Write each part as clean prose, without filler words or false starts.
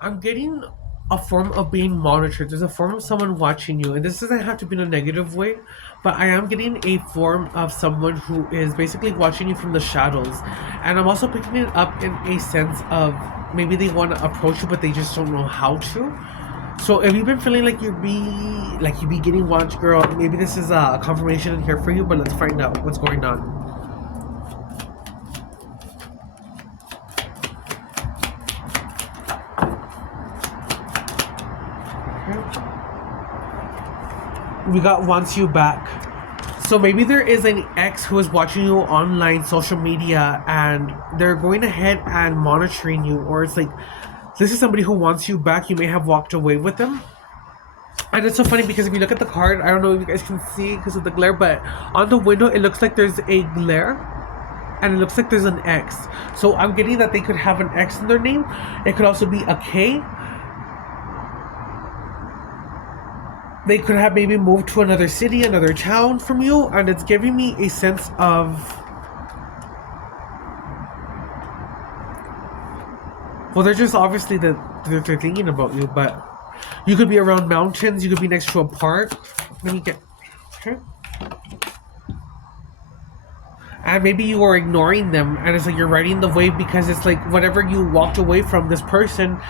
I'm getting a form of being monitored. There's a form of someone watching you, and this doesn't have to be in a negative way, but I am getting a form of someone who is basically watching you from the shadows. And I'm also picking it up in a sense of maybe they want to approach you, but they just don't know how to. So if you've been feeling like you be getting watched, girl, maybe this is a confirmation in here for you. But let's find out what's going on. We got wants you back. So maybe there is an ex who is watching you online, social media, and they're going ahead and monitoring you, or it's like this is somebody who wants you back. You may have walked away with them. And it's so funny because if you look at the card, I don't know if you guys can see because of the glare, but on the window it looks like there's a glare and it looks like there's an X. So I'm getting that they could have an X in their name. It could also be a K. They could have maybe moved to another city, another town from you, and it's giving me a sense of well, they're just obviously that they're thinking about you, but you could be around mountains, you could be next to a park. Let me get okay. And maybe you are ignoring them, and it's like you're riding the wave because it's like whatever you walked away from this person,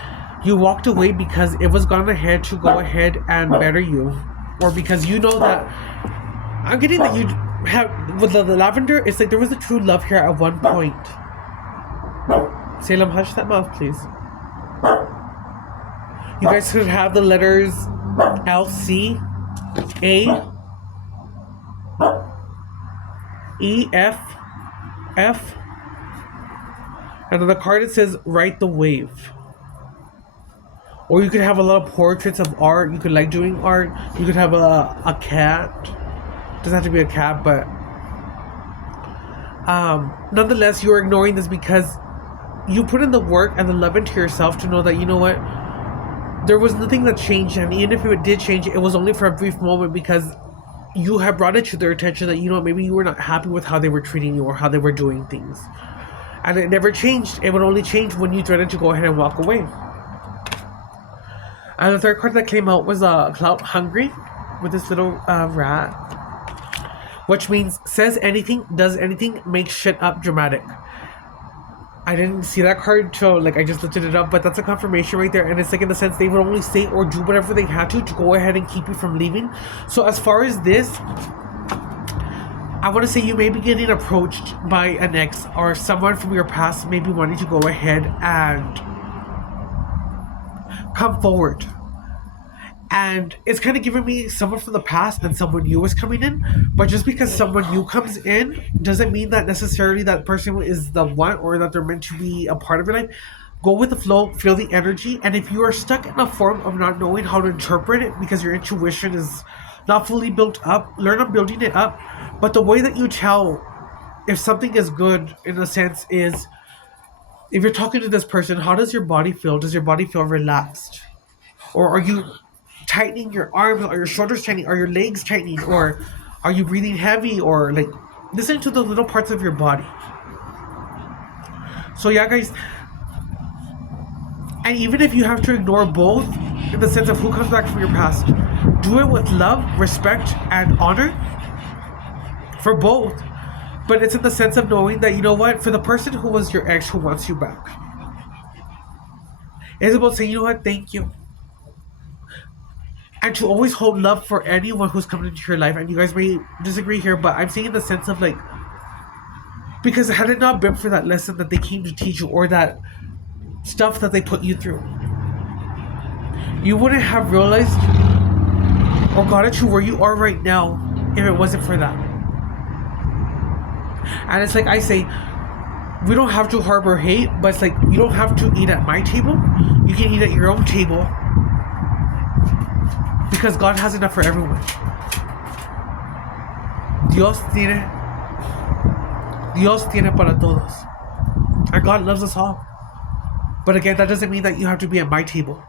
you walked away because it was gone ahead to go ahead and better you, or because you know that I'm getting that you have with the lavender. It's like there was a true love here at one point. Salem, hush that mouth, please. You guys could have the letters L, C, A, E, F, F, and on the card it says "Write the Wave." Or you could have a lot of portraits of art. You could like doing art. You could have a cat. Doesn't have to be a cat, but nonetheless, you're ignoring this because you put in the work and the love into yourself to know that you know what, there was nothing that changed, and even if it did change, it was only for a brief moment because you have brought it to their attention that you know maybe you were not happy with how they were treating you or how they were doing things, and it never changed. It would only change when you threatened to go ahead and walk away. And the third card that came out was Clout Hungry with this little rat, which means says anything, does anything, makes shit up dramatic. I didn't see that card till like I just lifted it up, but that's a confirmation right there. And it's like in the sense they would only say or do whatever they had to go ahead and keep you from leaving. So as far as this, I want to say you may be getting approached by an ex or someone from your past, maybe wanting to go ahead and come forward. And it's kind of giving me someone from the past and someone new is coming in. But just because someone new comes in doesn't mean that necessarily that person is the one or that they're meant to be a part of your life. Go with the flow, feel the energy. And if you are stuck in a form of not knowing how to interpret it because your intuition is not fully built up, learn on building it up. But the way that you tell if something is good, in a sense, is if you're talking to this person, how does your body feel? Does your body feel relaxed? Or are you tightening your arms? Are your shoulders tightening? Are your legs tightening? Or are you breathing heavy? Or like listen to the little parts of your body. So yeah, guys. And even if you have to ignore both, in the sense of who comes back from your past, do it with love, respect, and honor for both. But it's in the sense of knowing that, you know what, for the person who was your ex who wants you back, it's about saying, you know what, thank you. And to always hold love for anyone who's coming into your life. And you guys may disagree here, but I'm saying in the sense of like, because had it not been for that lesson that they came to teach you or that stuff that they put you through, you wouldn't have realized or got to where you are right now if it wasn't for that. And it's like I say, we don't have to harbor hate, but it's like you don't have to eat at my table. You can eat at your own table because God has enough for everyone. Dios tiene para todos. And God loves us all. But again, that doesn't mean that you have to be at my table.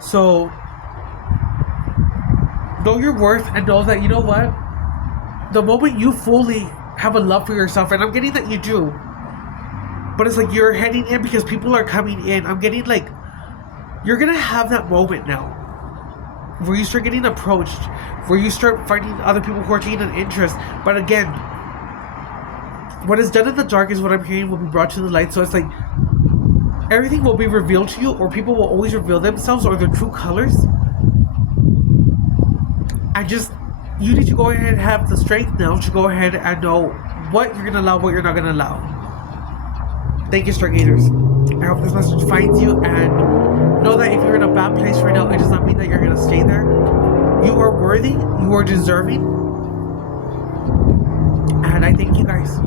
So know your worth and know that, you know what, the moment you fully have a love for yourself, and I'm getting that you do, But it's like you're heading in because people are coming in. I'm getting like, you're gonna have that moment now where you start getting approached, where you start finding other people who are taking an interest. But again, what is done in the dark is what I'm hearing will be brought to the light. So it's like everything will be revealed to you, or people will always reveal themselves or their true colors. I just, you need to go ahead and have the strength now to go ahead and know what you're gonna allow, what you're not gonna allow. Thank you, Stargazers. I hope this message finds you, and know that if you're in a bad place right now, it does not mean that you're gonna stay there. You are worthy, you are deserving, and I thank you guys.